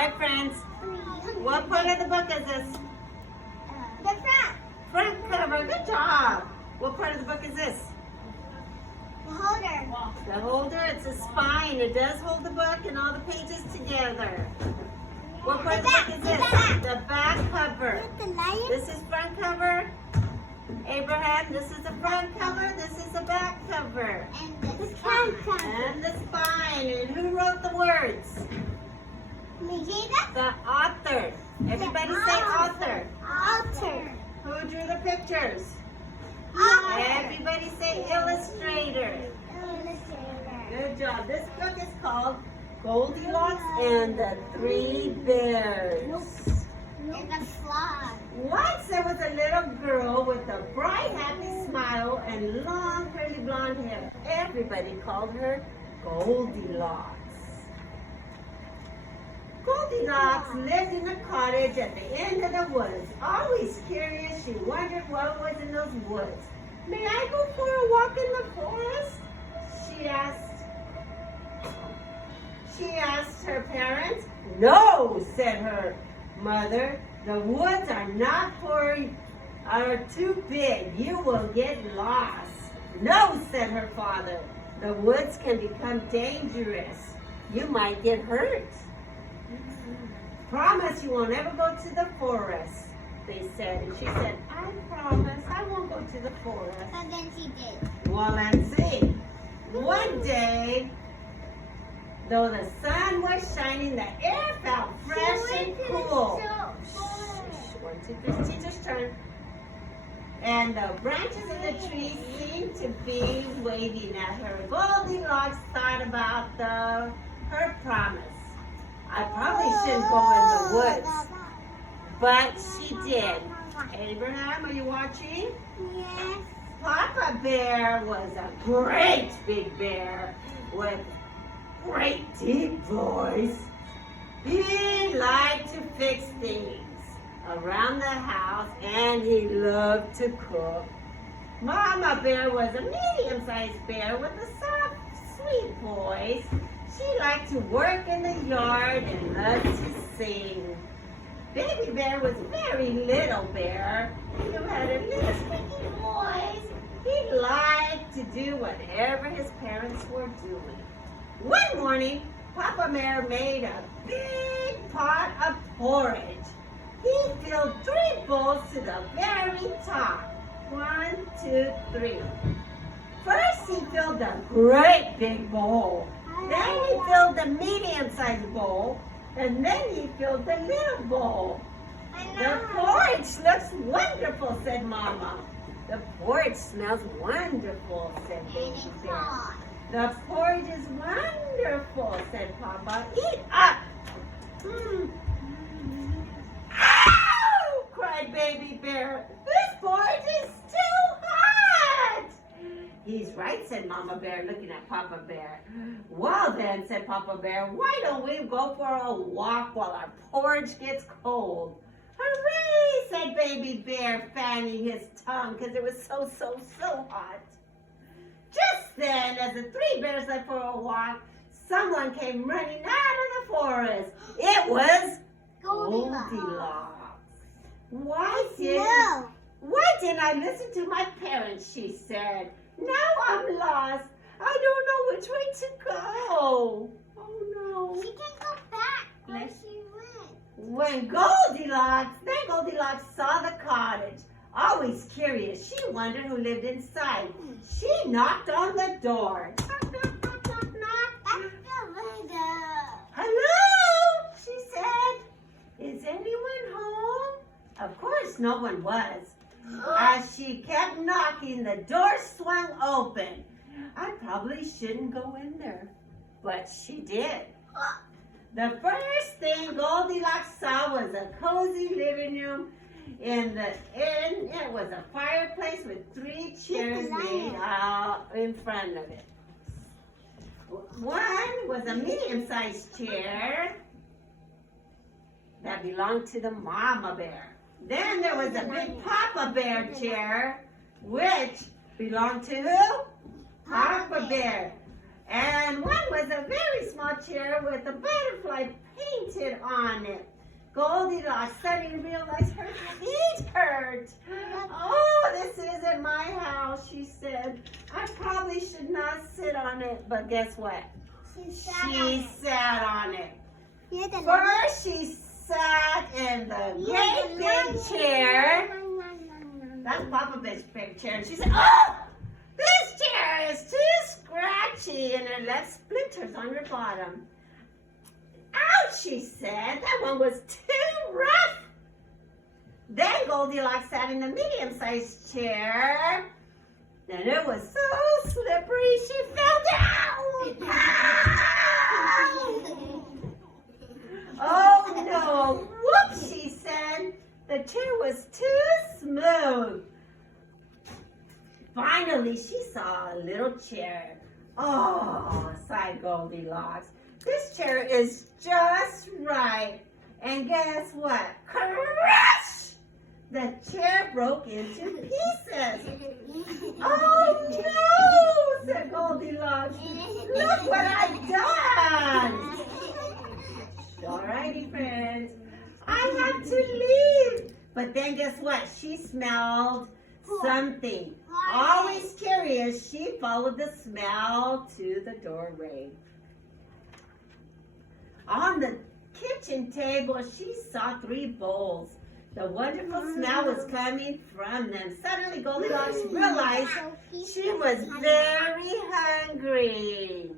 right, friends. What part of the book is this? The front. Front cover. Good job. What part of the book is this? The holder. The holder. It's a spine. It does hold the book and all the pages together. What part of the book is this? The back cover. The lion. This is front cover. Abraham, this is the front cover. This is the back cover. And the front cover. And the spine. And who wrote the words? Megida. The author. Everybody say author. Author. Who drew the pictures? Everybody say illustrator. Illustrator. Good job. This book is called Goldilocks and the Three Bears. And the frog. Once there was a little girl with a bright, happy smile and long, curly blonde hair. Everybody called her Goldilocks. Goldilocks lived in a cottage at the end of the woods. Always curious, she wondered what was in those woods. May I go for a walk in the forest? She asked her parents. No, said her mother. The woods are too big. You will get lost. No, said her father. The woods can become dangerous. You might get hurt. Promise you won't ever go to the forest, they said. And she said, I promise I won't go to the forest. And then she did. Well, let's see. One day, though the sun was shining, the air felt fresh and cool. 1, 2, 3, teacher's turn. And the branches of the trees seemed to be waving at her. Goldilocks thought about her promise. I probably shouldn't go in the woods, but she did. Abraham, are you watching? Yes. Papa Bear was a great big bear with great deep voice. He liked to fix things around the house and he loved to cook. Mama Bear was a medium-sized bear with a soft, sweet voice. She liked to work in the yard and loved to sing. Baby Bear was a very little bear who had a little squeaky voice. He liked to do whatever his parents were doing. One morning, Papa Bear made a big pot of porridge. He filled 3 bowls to the very top. 1, 2, 3. First, he filled the great big bowl. Then he filled the medium-sized bowl. And then he filled the little bowl. The porridge looks wonderful, said Mama. The porridge smells wonderful, said Baby Bear. The porridge is wonderful, said Papa. Eat up! Ow! Cried Baby Bear. This porridge is too hot! He's right, said Mama Bear, looking at Papa Bear. Well then, said Papa Bear, why don't we go for a walk while our porridge gets cold? Hooray, said Baby Bear, fanning his tongue because it was so hot. Just then, as the 3 bears left for a walk, someone came running out of the forest. It was Goldilocks. Why didn't I listen to my parents, she said. Now I'm lost. I don't know which way to go. Oh no. She can go back where she went. When Goldilocks saw the cottage. Always curious, she wondered who lived inside. She knocked on the door. Knock, knock, knock, knock, knock. That's the window. Hello, she said. Is anyone home? Of course no one was. As she kept knocking, the door swung open. I probably shouldn't go in there, but she did. The first thing Goldilocks saw was a cozy living room. It was a fireplace with 3 chairs made out in front of it. One was a medium-sized chair that belonged to the Mama Bear. Then there was a big Papa Bear chair, which belonged to who? Papa Bear. And one was a very small chair with a butterfly painted on it. Goldilocks suddenly realized her feet hurt. Oh, this isn't my house, she said. I probably should not sit on it. But guess what? She sat on it. First, she sat in the great big chair. That's Papa Bear's big chair. And she said, oh, this chair is too scratchy and it left splinters on her bottom. Ouch, she said. That one was too rough. Then Goldilocks sat in the medium-sized chair. And it was so slippery she fell down. Oh no. Whoops, she said. The chair was too smooth. Finally, she saw a little chair. Oh, sighed Goldilocks. This chair is just right. And guess what? Crash! The chair broke into pieces. Oh no, said Goldilocks. Look what I've done. Alrighty, friends. I have to leave. But then guess what? She smelled something. Always curious, she followed the smell to the doorway. On the kitchen table, she saw 3 bowls. The wonderful smell was coming from them. Suddenly, Goldilocks realized she was very hungry.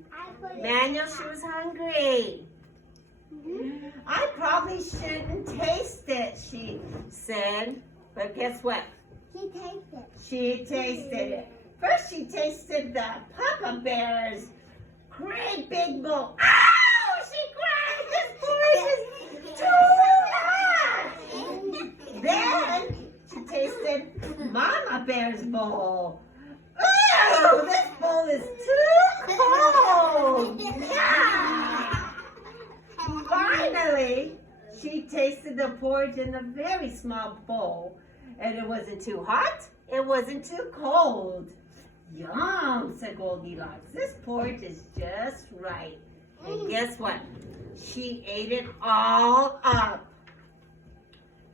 Manuel, she was hungry. I probably shouldn't taste it, she said. But guess what? She tasted it. First, she tasted the Papa Bear's great big bowl. Ow! She cried. This porridge is too hot. Then she tasted Mama Bear's bowl. Ooh, this bowl is too cold. Yeah. Finally, she tasted the porridge in a very small bowl. And it wasn't too hot, it wasn't too cold. Yum, said Goldilocks. This porridge is just right. And guess what? She ate it all up.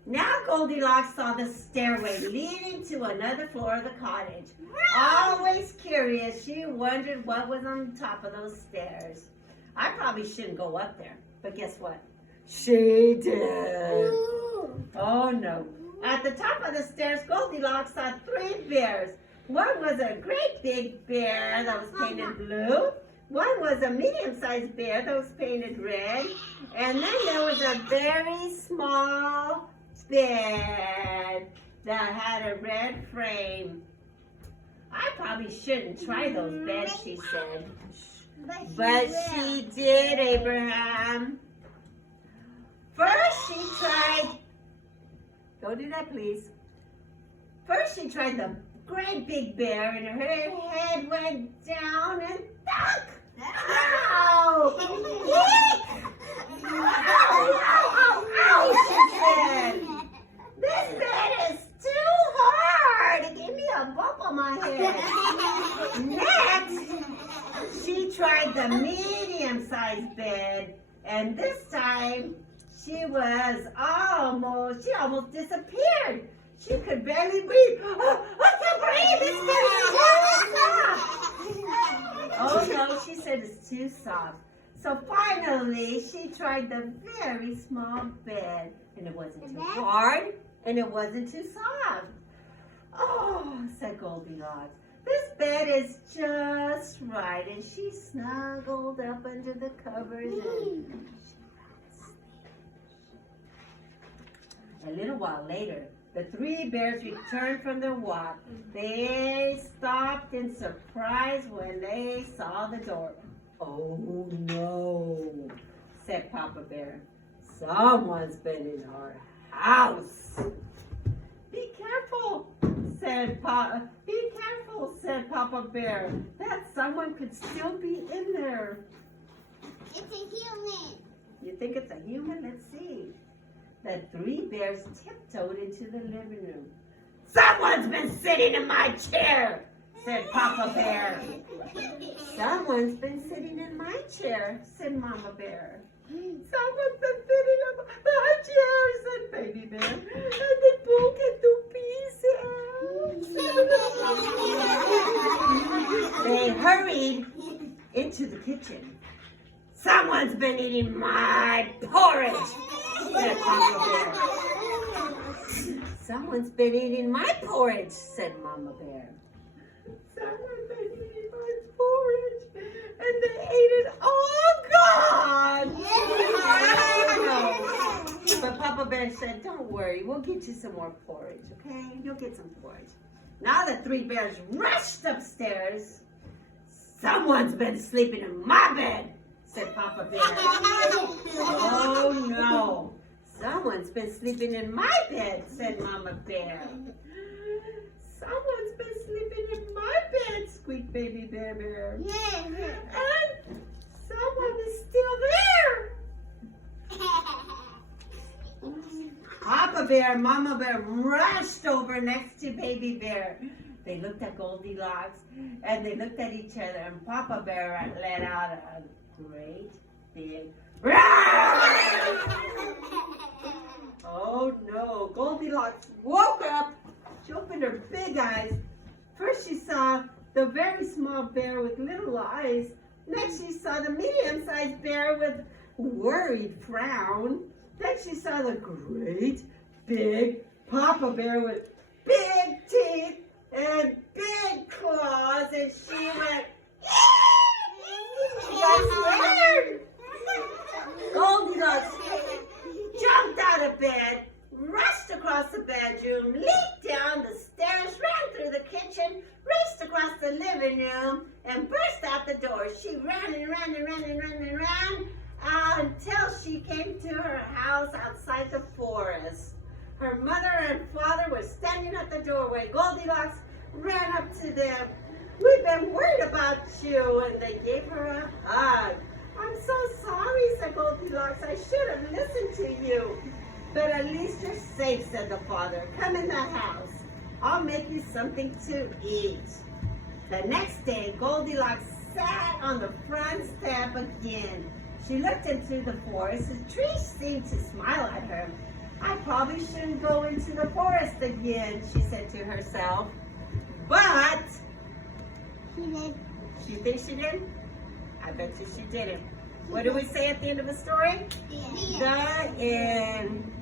Now Goldilocks saw the stairway leading to another floor of the cottage. Always curious, she wondered what was on top of those stairs. I probably shouldn't go up there, but guess what? She did. Oh no. At the top of the stairs, Goldilocks saw 3 bears. One was a great big bear that was painted blue. One was a medium-sized bear that was painted red. And then there was a very small bed that had a red frame. I probably shouldn't try those beds, she said. But she did, Abraham. First, she tried... Don't do that, please. First, she tried the great big bear, and her head went down and stuck. Ow! Eek! Ow, she said. This bed is too hard. It gave me a bump on my head. Next, she tried the medium-sized bed, and this time, she almost disappeared. She could barely breathe. Oh, I can't breathe. This bed is too soft. Oh no, she said it's too soft. So finally, she tried the very small bed, and it wasn't too hard, and it wasn't too soft. Oh, said Goldilocks, this bed is just right. And she snuggled up under the covers and a little while later, the 3 bears returned from their walk. They stopped in surprise when they saw the door. Oh no, said Papa Bear. Someone's been in our house. Be careful, said Papa Bear. That someone could still be in there. It's a human. You think it's a human? Let's see. The 3 bears tiptoed into the living room. Someone's been sitting in my chair, said Papa Bear. Someone's been sitting in my chair, said Mama Bear. Someone's been sitting in my chair, said Baby Bear. And they broke into pieces. They hurried into the kitchen. Someone's been eating my porridge, said Papa Bear. Someone's been eating my porridge, said Mama Bear. Someone's been eating my porridge, and they ate it all gone. But Papa Bear said, don't worry, we'll get you some more porridge, okay? You'll get some porridge. Now the three bears rushed upstairs. Someone's been sleeping in my bed, said Papa Bear. Oh no, someone's been sleeping in my bed, said Mama Bear. Someone's been sleeping in my bed, squeaked Baby Bear. And someone is still there. Papa Bear and Mama Bear rushed over next to Baby Bear. They looked at Goldilocks and they looked at each other, and Papa Bear let out a great big oh no, Goldilocks woke up. She opened her big eyes. First she saw the very small bear with little eyes. Next she saw the medium-sized bear with worried frown. Then she saw the great big Papa Bear with big teeth and big claws, and she went, she got scared. Goldilocks jumped out of bed, rushed across the bedroom, leaped down the stairs, ran through the kitchen, raced across the living room, and burst out the door. She ran and ran and ran and ran and ran until she came to her house outside the forest. Her mother and father were standing at the doorway. Goldilocks ran up to them. We've been worried about you, and they gave her a hug. I'm so sorry, said Goldilocks. I should have listened to you. But at least you're safe, said the father. Come in the house. I'll make you something to eat. The next day, Goldilocks sat on the front step again. She looked into the forest. The trees seemed to smile at her. I probably shouldn't go into the forest again, she said to herself. But She did. she thinks she did? I bet you she didn't. What do we say at the end of the story? Yeah. The end.